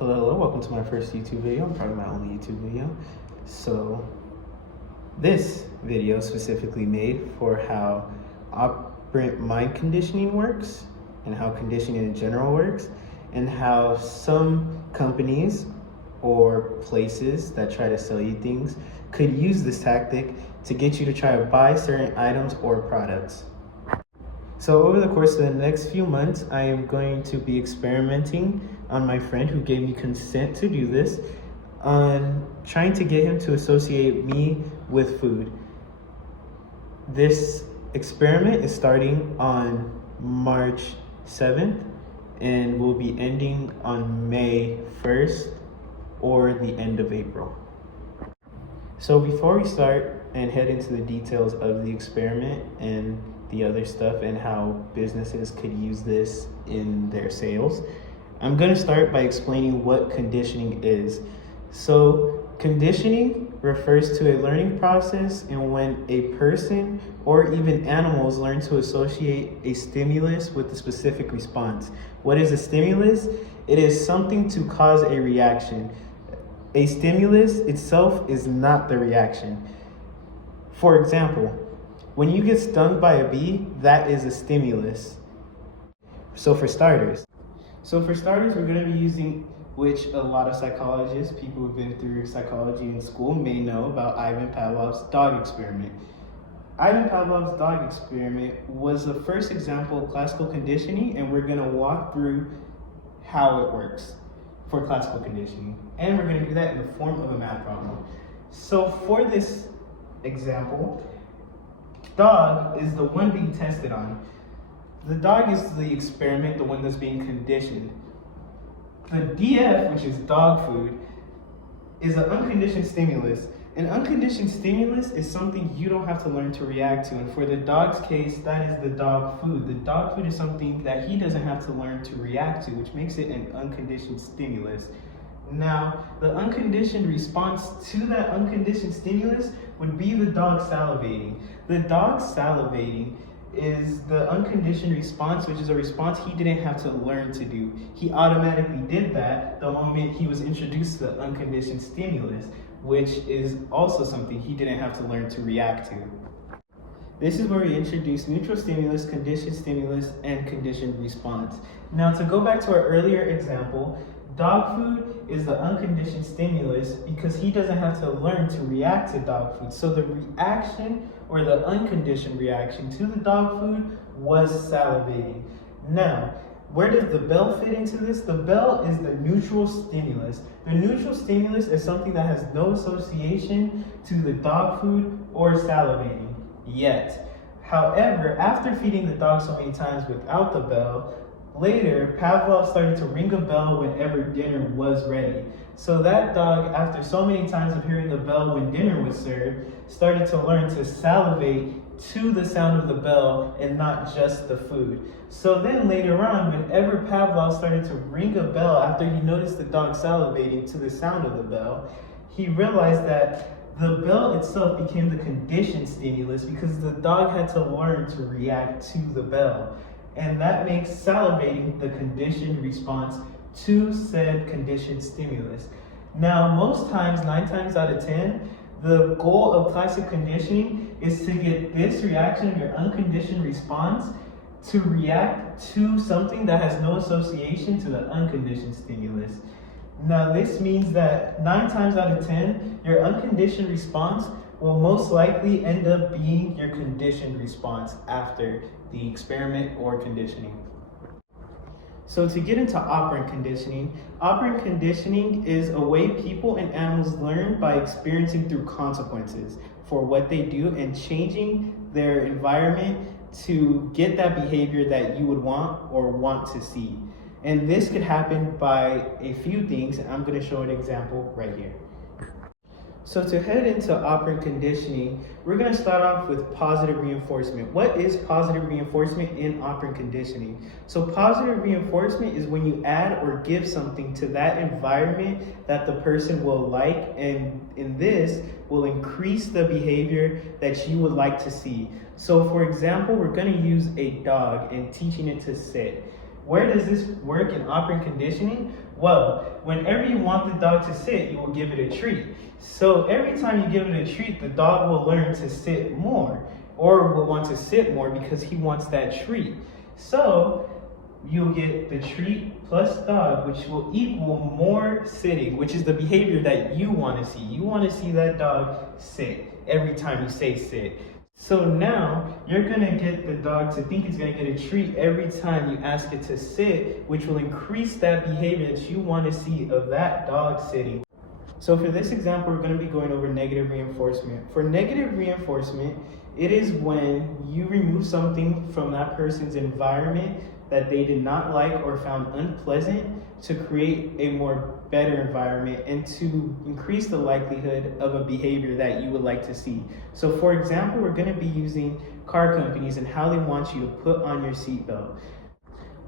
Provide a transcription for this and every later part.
Hello, welcome to my first YouTube video. I'm probably my only YouTube video. So this video specifically made for how operant mind conditioning works and how conditioning in general works and how some companies or places that try to sell you things could use this tactic to get you to try to buy certain items or products. So over the course of the next few months, I am going to be experimenting on my friend who gave me consent to do this, on trying to get him to associate me with food. This experiment is starting on March 7th and will be ending on May 1st or the end of April. So before we start and head into the details of the experiment and the other stuff and how businesses could use this in their sales, I'm going to start by explaining what conditioning is. So conditioning refers to a learning process in when a person or even animals learn to associate a stimulus with a specific response. What is a stimulus? It is something to cause a reaction. A stimulus itself is not the reaction. For example, when you get stung by a bee, that is a stimulus. So for starters, we're going to be using, which a lot of psychologists, people who've been through psychology in school may know about Ivan Pavlov's dog experiment. Ivan Pavlov's dog experiment was the first example of classical conditioning, and we're going to walk through how it works for classical conditioning. And we're going to do that in the form of a math problem. So for this example, dog is the one being tested on. The dog is the experiment, the one that's being conditioned. The DF, which is dog food, is an unconditioned stimulus. An unconditioned stimulus is something you don't have to learn to react to. And for the dog's case, that is the dog food. The dog food is something that he doesn't have to learn to react to, which makes it an unconditioned stimulus. Now, the unconditioned response to that unconditioned stimulus would be the dog salivating. The dog salivating is the unconditioned response, which is a response he didn't have to learn to do. He automatically did that the moment he was introduced to the unconditioned stimulus, which is also something he didn't have to learn to react to. This is where we introduce neutral stimulus, conditioned stimulus, and conditioned response. Now, to go back to our earlier example, dog food is the unconditioned stimulus because he doesn't have to learn to react to dog food. So the reaction or the unconditioned reaction to the dog food was salivating. Now, where does the bell fit into this? The bell is the neutral stimulus. The neutral stimulus is something that has no association to the dog food or salivating yet. However, after feeding the dog so many times without the bell, later, Pavlov started to ring a bell whenever dinner was ready. So that dog, after so many times of hearing the bell when dinner was served, started to learn to salivate to the sound of the bell and not just the food. So then later on, whenever Pavlov started to ring a bell after he noticed the dog salivating to the sound of the bell, he realized that the bell itself became the conditioned stimulus because the dog had to learn to react to the bell. And that makes salivating the conditioned response to said conditioned stimulus. Now, most times, 9 times out of 10, the goal of classic conditioning is to get this reaction, your unconditioned response, to react to something that has no association to the unconditioned stimulus. Now, this means that 9 times out of 10, your unconditioned response will most likely end up being your conditioned response after the experiment or conditioning. So to get into operant conditioning is a way people and animals learn by experiencing through consequences for what they do and changing their environment to get that behavior that you would want or want to see. And this could happen by a few things, and I'm going to show an example right here. So to head into operant conditioning, we're going to start off with positive reinforcement. What is positive reinforcement in operant conditioning? So positive reinforcement is when you add or give something to that environment that the person will like, and in this will increase the behavior that you would like to see. So for example, we're going to use a dog and teaching it to sit. Where does this work in operant conditioning? Well, whenever you want the dog to sit, you will give it a treat. So every time you give it a treat, the dog will learn to sit more, or will want to sit more because he wants that treat. So you'll get the treat plus dog, which will equal more sitting, which is the behavior that you want to see. You want to see that dog sit every time you say sit. So now you're gonna get the dog to think it's gonna get a treat every time you ask it to sit, which will increase that behavior that you want to see of that dog sitting. So for this example, we're going to be going over negative reinforcement. For negative reinforcement, it is when you remove something from that person's environment that they did not like or found unpleasant to create a more better environment and to increase the likelihood of a behavior that you would like to see. So for example, we're going to be using car companies and how they want you to put on your seatbelt.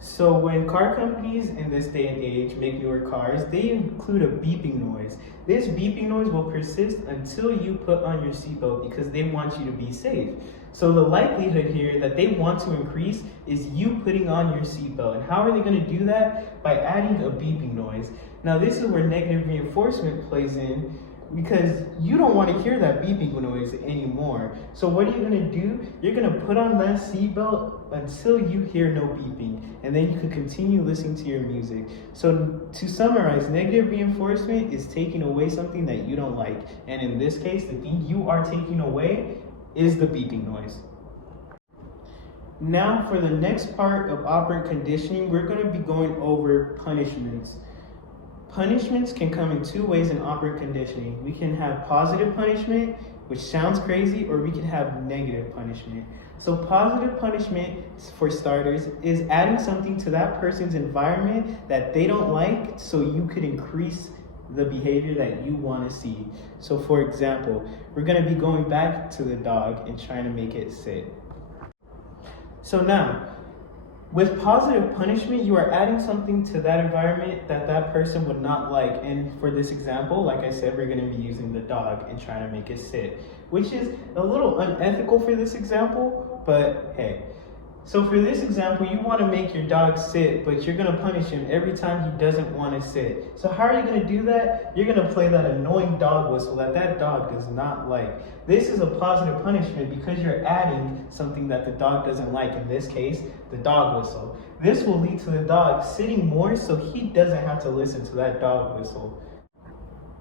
So when car companies in this day and age make newer cars, they include a beeping noise. This beeping noise will persist until you put on your seatbelt because they want you to be safe. So the likelihood here that they want to increase is you putting on your seatbelt. And how are they going to do that? By adding a beeping noise. Now this is where negative reinforcement plays in, because you don't want to hear that beeping noise anymore. So what are you going to do? You're going to put on that seatbelt until you hear no beeping, and then you can continue listening to your music. So to summarize, negative reinforcement is taking away something that you don't like. And in this case, the thing you are taking away is the beeping noise. Now for the next part of operant conditioning, we're going to be going over punishments. Punishments can come in two ways in operant conditioning. We can have positive punishment, which sounds crazy, or we can have negative punishment. So positive punishment, for starters, is adding something to that person's environment that they don't like so you could increase the behavior that you want to see. So for example, we're going to be going back to the dog and trying to make it sit. So now, with positive punishment, you are adding something to that environment that that person would not like. And for this example, like I said, we're going to be using the dog and trying to make it sit, which is a little unethical for this example, but hey. So for this example, you want to make your dog sit, but you're going to punish him every time he doesn't want to sit. So how are you going to do that? You're going to play that annoying dog whistle that that dog does not like. This is a positive punishment because you're adding something that the dog doesn't like, in this case, the dog whistle. This will lead to the dog sitting more so he doesn't have to listen to that dog whistle.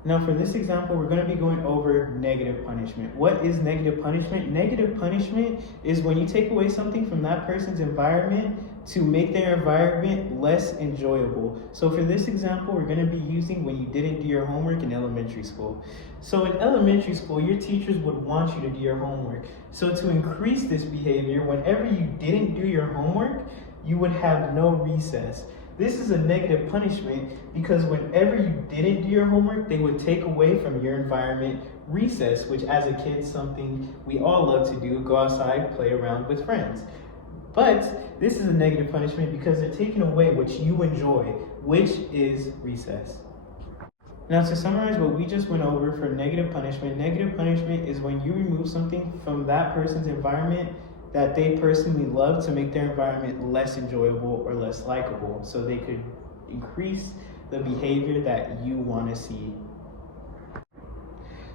Now for this example, we're going to be going over negative punishment. What is negative punishment? Negative punishment is when you take away something from that person's environment to make their environment less enjoyable. So for this example, we're going to be using when you didn't do your homework in elementary school. So in elementary school, your teachers would want you to do your homework. So to increase this behavior, whenever you didn't do your homework, you would have no recess. This is a negative punishment because whenever you didn't do your homework, they would take away from your environment recess, which as a kid, something we all love to do, go outside, play around with friends. But this is a negative punishment because they're taking away what you enjoy, which is recess. Now to summarize what we just went over for negative punishment is when you remove something from that person's environment that they personally love to make their environment less enjoyable or less likable, so they could increase the behavior that you want to see.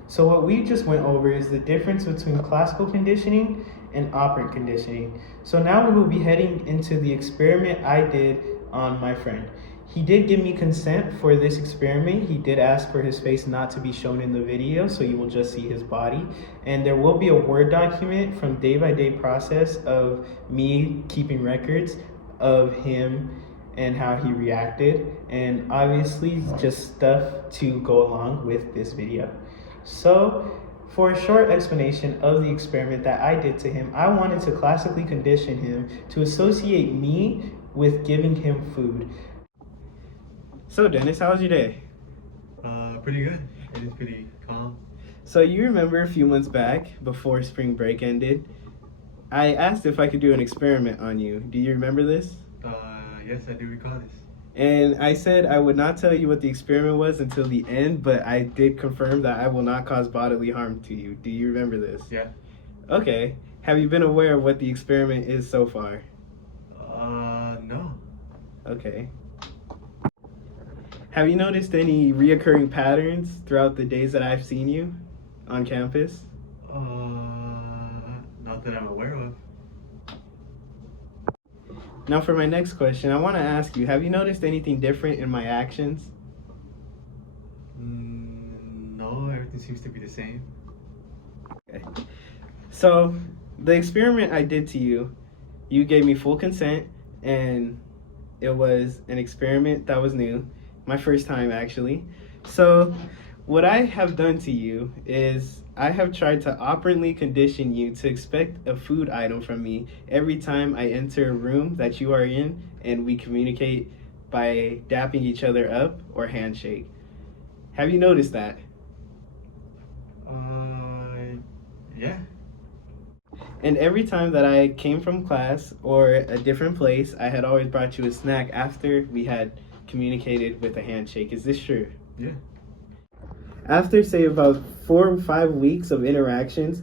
So what we just went over is the difference between classical conditioning and operant conditioning. So now we will be heading into the experiment I did on my friend. He did give me consent for this experiment. He did ask for his face not to be shown in the video, so you will just see his body. And there will be a Word document from day-by-day process of me keeping records of him and how he reacted. And obviously just stuff to go along with this video. So for a short explanation of the experiment that I did to him, I wanted to classically condition him to associate me with giving him food. So Dennis, how was your day? Pretty good. It is pretty calm. So you remember a few months back, before spring break ended, I asked if I could do an experiment on you. Do you remember this? Yes, I do recall this. And I said I would not tell you what the experiment was until the end, but I did confirm that I will not cause bodily harm to you. Do you remember this? Yeah. Okay. Have you been aware of what the experiment is so far? No. Okay. Have you noticed any reoccurring patterns throughout the days that I've seen you on campus? Not that I'm aware of. Now, for my next question, I want to ask you, have you noticed anything different in my actions? No, everything seems to be the same. Okay. So, the experiment I did to you, you gave me full consent, and it was an experiment that was new, my first time actually. So, what I have done to you is I have tried to operantly condition you to expect a food item from me every time I enter a room that you are in and we communicate by dapping each other up or handshake. Have you noticed that? Yeah. And every time that I came from class or a different place, I had always brought you a snack after we had communicated with a handshake. Is this true? Yeah. After say about 4 or 5 weeks of interactions,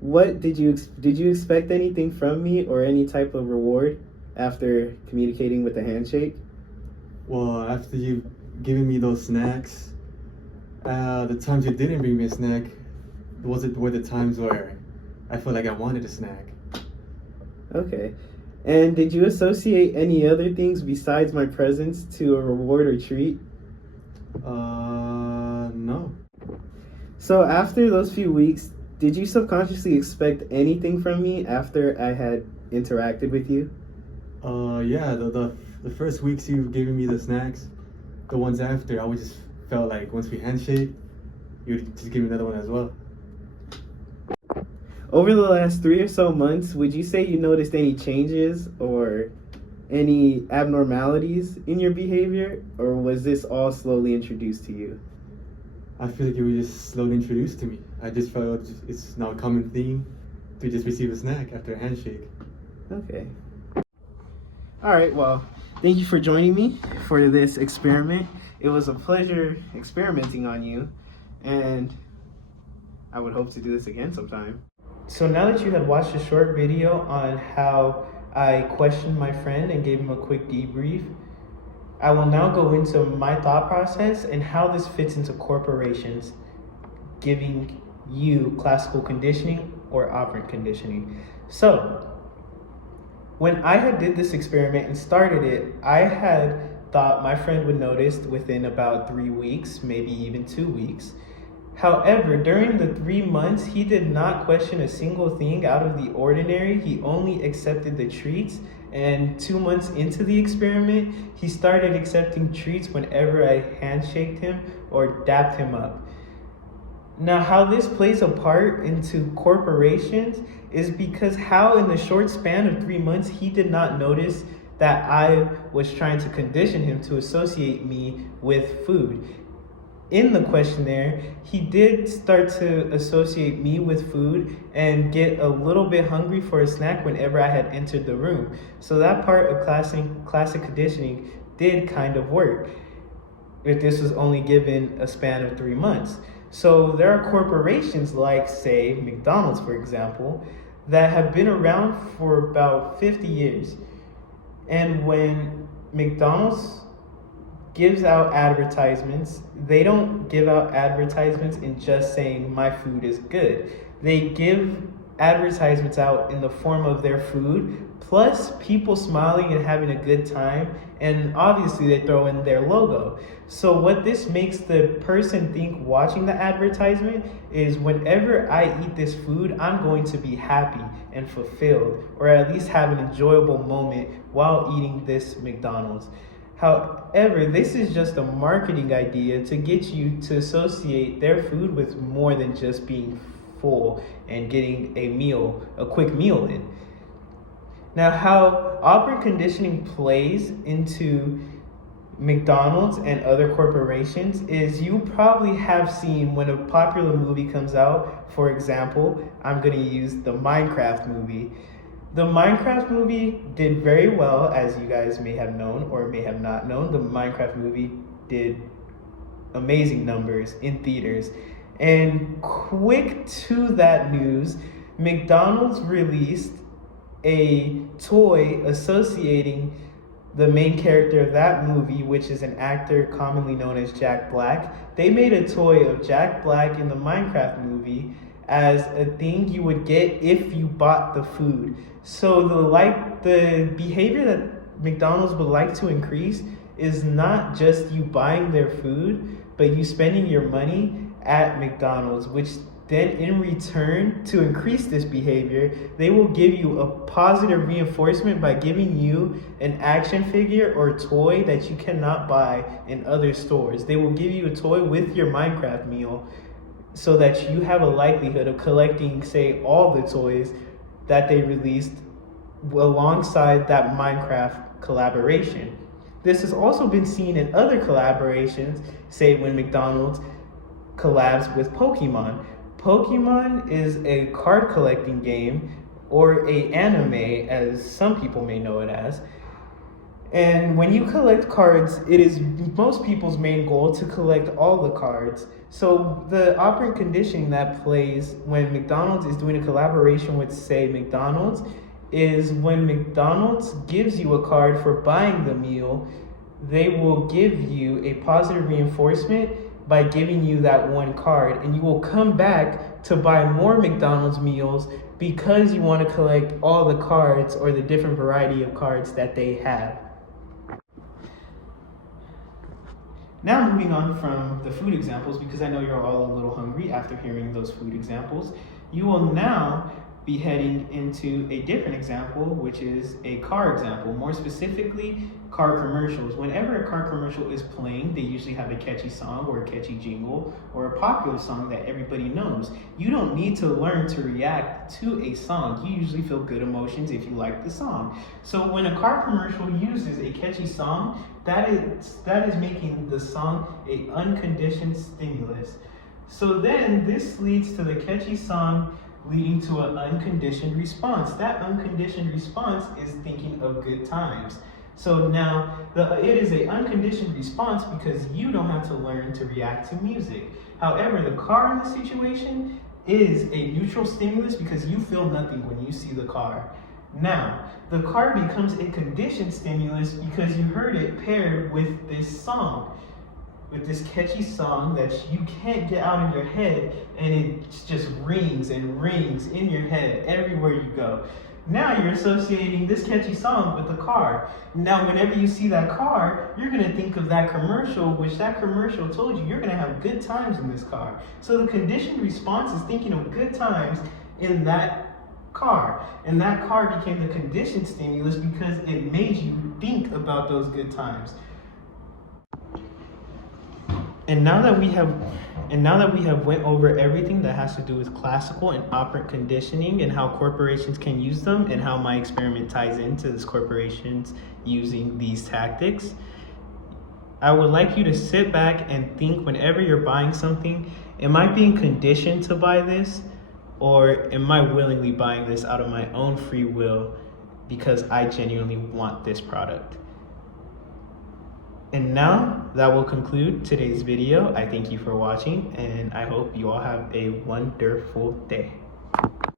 what did you expect anything from me or any type of reward after communicating with a handshake? Well, after you've given me those snacks, the times you didn't bring me a snack, were the times where I felt like I wanted a snack. Okay. And did you associate any other things besides my presence to a reward or treat? No. So after those few weeks, did you subconsciously expect anything from me after I had interacted with you? Yeah, the first weeks you've given me the snacks, the ones after, I would just felt like once we handshake, you'd just give me another one as well. Over the last 3 or so months, would you say you noticed any changes or any abnormalities in your behavior, or was this all slowly introduced to you? I feel like you were just slowly introduced to me. I just felt it's now a common theme to just receive a snack after a handshake. Okay. All right, well, thank you for joining me for this experiment. It was a pleasure experimenting on you, and I would hope to do this again sometime. So now that you had watched a short video on how I questioned my friend and gave him a quick debrief, I will now go into my thought process and how this fits into corporations, giving you classical conditioning or operant conditioning. So, when I had did this experiment and started it, I had thought my friend would notice within about 3 weeks, maybe even 2 weeks. However, during the 3 months, he did not question a single thing out of the ordinary. He only accepted the treats. And 2 months into the experiment, he started accepting treats whenever I handshaked him or dapped him up. Now, how this plays a part into corporations is because how in the short span of 3 months, he did not notice that I was trying to condition him to associate me with food. In the questionnaire, he did start to associate me with food and get a little bit hungry for a snack whenever I had entered the room. So that part of classic conditioning did kind of work if this was only given a span of 3 months. So there are corporations like, say, McDonald's, for example, that have been around for about 50 years. And when McDonald's gives out advertisements, they don't give out advertisements in just saying my food is good. They give advertisements out in the form of their food, plus people smiling and having a good time, and obviously they throw in their logo. So what this makes the person think watching the advertisement is whenever I eat this food, I'm going to be happy and fulfilled, or at least have an enjoyable moment while eating this McDonald's. However, this is just a marketing idea to get you to associate their food with more than just being full and getting a quick meal in. Now, how operant conditioning plays into McDonald's and other corporations is you probably have seen when a popular movie comes out. For example, I'm going to use the Minecraft movie. The Minecraft movie did very well, as you guys may have known or may have not known. The Minecraft movie did amazing numbers in theaters. And quick to that news, McDonald's released a toy associating the main character of that movie, which is an actor commonly known as Jack Black, they made a toy of Jack Black in the Minecraft movie as a thing you would get if you bought the food. So the behavior that McDonald's would like to increase is not just you buying their food, but you spending your money at McDonald's, which then in return, to increase this behavior, they will give you a positive reinforcement by giving you an action figure or toy that you cannot buy in other stores. They will give you a toy with your Minecraft meal so that you have a likelihood of collecting, say, all the toys that they released alongside that Minecraft collaboration. This has also been seen in other collaborations, say when McDonald's collabs with Pokemon. Pokemon is a card collecting game, or a anime as some people may know it as. And when you collect cards, it is most people's main goal to collect all the cards. So the operant conditioning that plays when McDonald's is doing a collaboration with, say, McDonald's, is when McDonald's gives you a card for buying the meal, they will give you a positive reinforcement by giving you that one card, and you will come back to buy more McDonald's meals because you want to collect all the cards or the different variety of cards that they have. Now moving on from the food examples, because I know you're all a little hungry after hearing those food examples, you will now be heading into a different example, which is a car example. More specifically, car commercials. Whenever a car commercial is playing, they usually have a catchy song or a catchy jingle or a popular song that everybody knows. You don't need to learn to react to a song. You usually feel good emotions if you like the song. So when a car commercial uses a catchy song, that is making the song an unconditioned stimulus. So then this leads to the catchy song leading to an unconditioned response. That unconditioned response is thinking of good times. So now it is an unconditioned response because you don't have to learn to react to music. However, the car in this situation is a neutral stimulus because you feel nothing when you see the car. Now, the car becomes a conditioned stimulus because you heard it paired with this song, with this catchy song that you can't get out of your head, and it just rings and rings in your head everywhere you go. Now you're associating this catchy song with the car. Now whenever you see that car, you're gonna think of that commercial, which that commercial told you you're gonna have good times in this car. So the conditioned response is thinking of good times in that car. And that car became the conditioned stimulus because it made you think about those good times. And now that we have went over everything that has to do with classical and operant conditioning and how corporations can use them and how my experiment ties into this corporations using these tactics, I would like you to sit back and think whenever you're buying something, am I being conditioned to buy this, or am I willingly buying this out of my own free will because I genuinely want this product? And now that will conclude today's video. I thank you for watching, and I hope you all have a wonderful day.